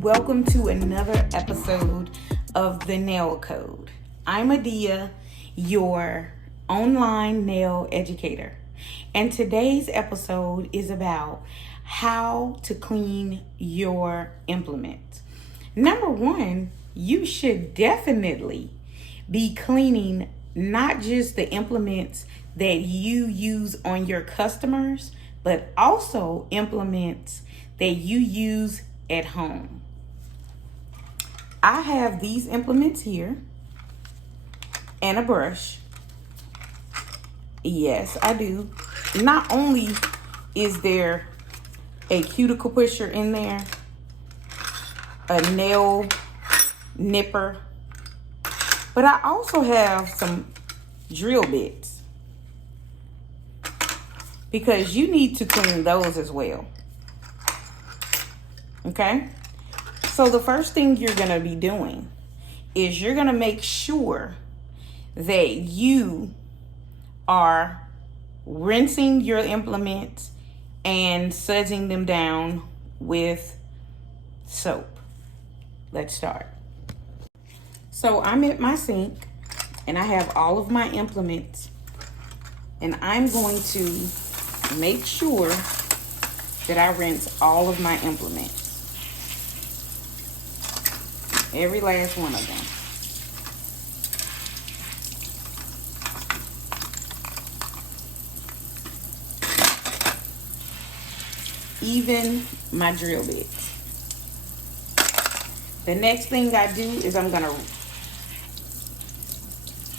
Welcome to another episode of The Nail Code. I'm Adia, your online nail educator. And today's episode is about how to clean your implements. Number one, you should definitely be cleaning not just the implements that you use on your customers, but also implements that you use at home. I have these implements here and a brush. Yes, I do. Not only is there a cuticle pusher in there, a nail nipper, but I also have some drill bits because you need to clean those as well. Okay? So the first thing you're going to be doing is you're going to make sure that you are rinsing your implements and sudsing them down with soap. Let's start. So I'm at my sink and I have all of my implements, and I'm going to make sure that I rinse all of my implements. Every last one of them. Even my drill bits. The next thing I do is I'm gonna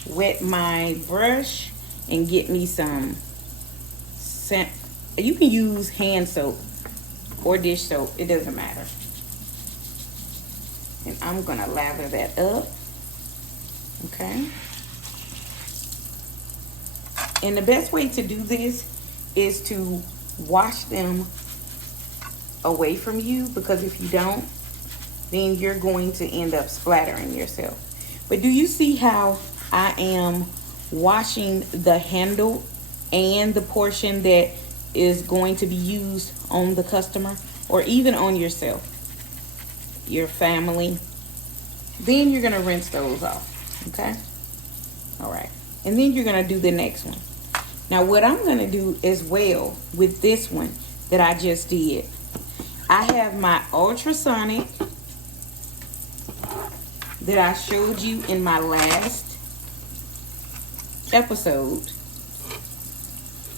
wet my brush and get me some you can use hand soap or dish soap, it doesn't matter. And I'm gonna lather that up, okay? And the best way to do this is to wash them away from you, because if you don't, then you're going to end up splattering yourself. But do you see how I am washing the handle and the portion that is going to be used on the customer or even on yourself? Your family, then you're gonna rinse those off, okay? All right, and then you're gonna do the next one. Now what I'm gonna do as well with this one that I just did, I have my Ultrasonic that I showed you in my last episode,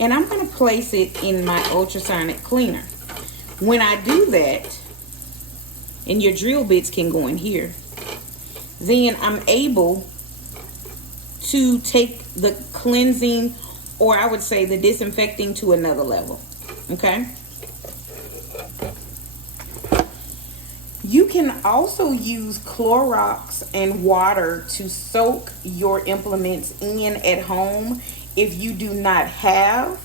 and I'm gonna place it in my Ultrasonic cleaner. When I do that, and your drill bits can go in here, then I'm able to take the cleansing, or I would say the disinfecting, to another level, okay? You can also use Clorox and water to soak your implements in at home if you do not have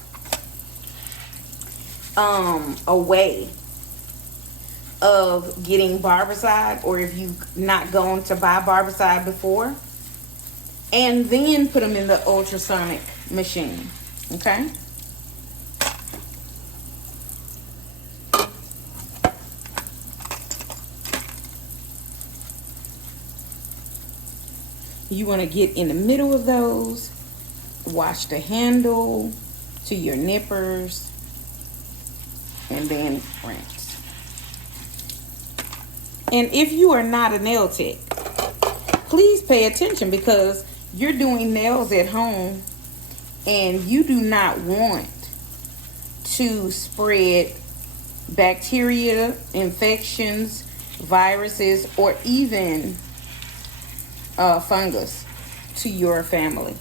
a way of getting barbicide, or if you've not gone to buy barbicide before, and then put them in the ultrasonic machine, okay? You want to get in the middle of those, wash the handle to your nippers, and then rinse. And if you are not a nail tech, please pay attention, because you're doing nails at home and you do not want to spread bacteria, infections, viruses, or even fungus to your family.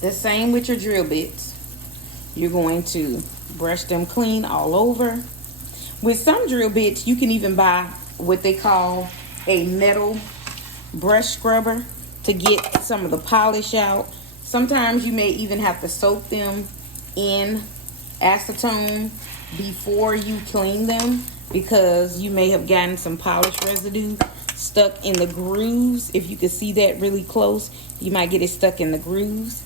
The same with your drill bits. You're going to brush them clean all over. With some drill bits, you can even buy what they call a metal brush scrubber. to get some of the polish out. Sometimes you may even have to soak them in acetone before you clean them, because you may have gotten some polish residue stuck in the grooves. If you can see that really close, you might get it stuck in the grooves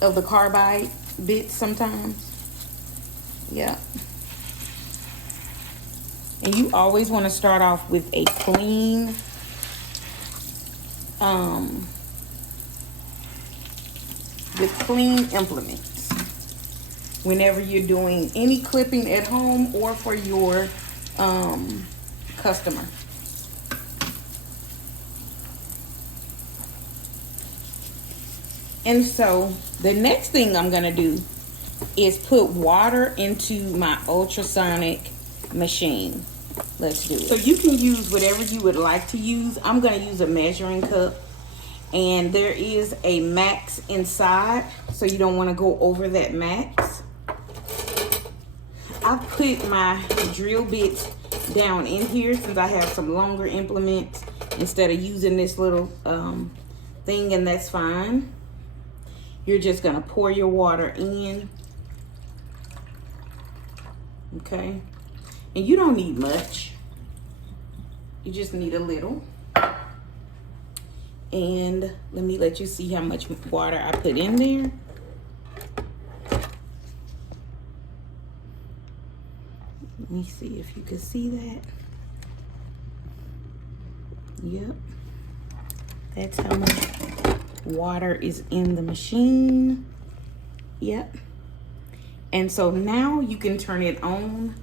of the carbide bits sometimes. Yeah. And you always want to start off with a clean implements whenever you're doing any clipping at home or for your customer. And so the next thing I'm going to do is put water into my ultrasonic machine. Let's do it. So you can use whatever you would like to use. I'm going to use a measuring cup, and there is a max inside, so you don't want to go over that max. I put my drill bits down in here since I have some longer implements instead of using this little thing, and that's fine. You're just going to pour your water in. Okay. And you don't need much. You just need a little. And let you see how much water I put in there. Let me see if you can see that. Yep. That's how much water is in the machine. Yep. And so now you can turn it on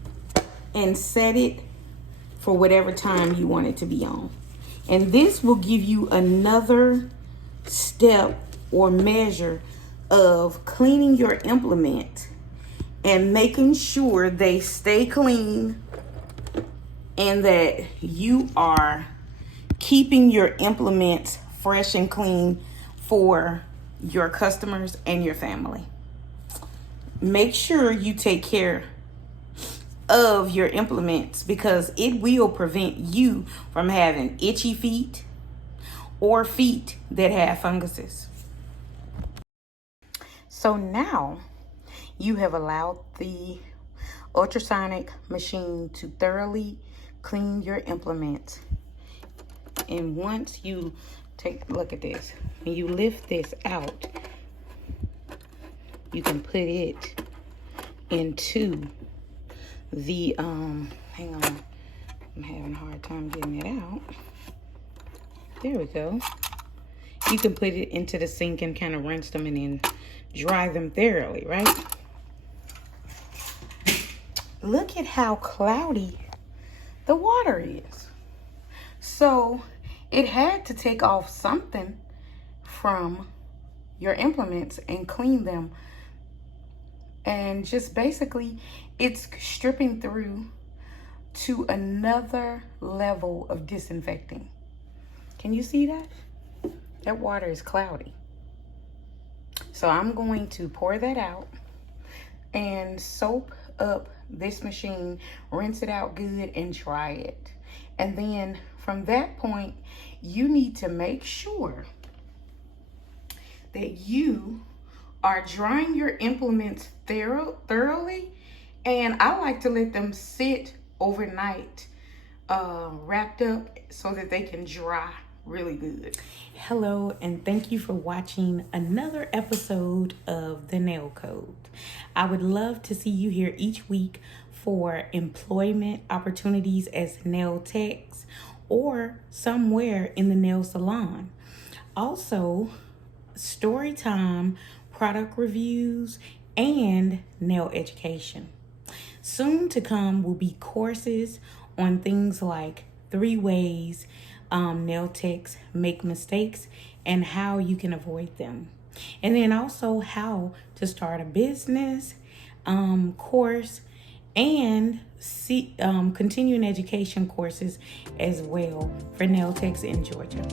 and set it for whatever time you want it to be on. And this will give you another step or measure of cleaning your implement and making sure they stay clean and that you are keeping your implements fresh and clean for your customers and your family. Make sure you take care of your implements, because it will prevent you from having itchy feet or feet that have funguses. So now you have allowed the ultrasonic machine to thoroughly clean your implement. And once you take a look at this, when you lift this out, you can put it into the hang on, I'm having a hard time getting it out. There we go. You can put it into the sink and kind of rinse them and then dry them thoroughly, right? Look at how cloudy the water is. So it had to take off something from your implements and clean them. And just basically, it's stripping through to another level of disinfecting. Can you see that? That water is cloudy. So I'm going to pour that out and soap up this machine, rinse it out good, and dry it. And then from that point, you need to make sure that you are drying your implements thoroughly. And I like to let them sit overnight wrapped up so that they can dry really good. Hello, and thank you for watching another episode of The Nail Code. I would love to see you here each week for employment opportunities as nail techs or somewhere in the nail salon. Also, story time, product reviews, and nail education. Soon to come will be courses on things like 3 ways nail techs make mistakes and how you can avoid them. And then also how to start a business course and continuing education courses as well for nail techs in Georgia.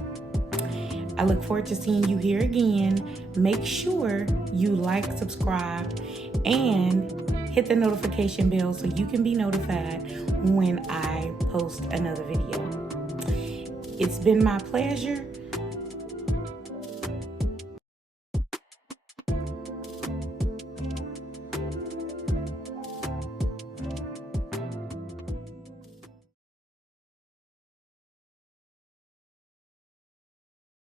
I look forward to seeing you here again. Make sure you like, subscribe, and hit the notification bell so you can be notified when I post another video. It's been my pleasure.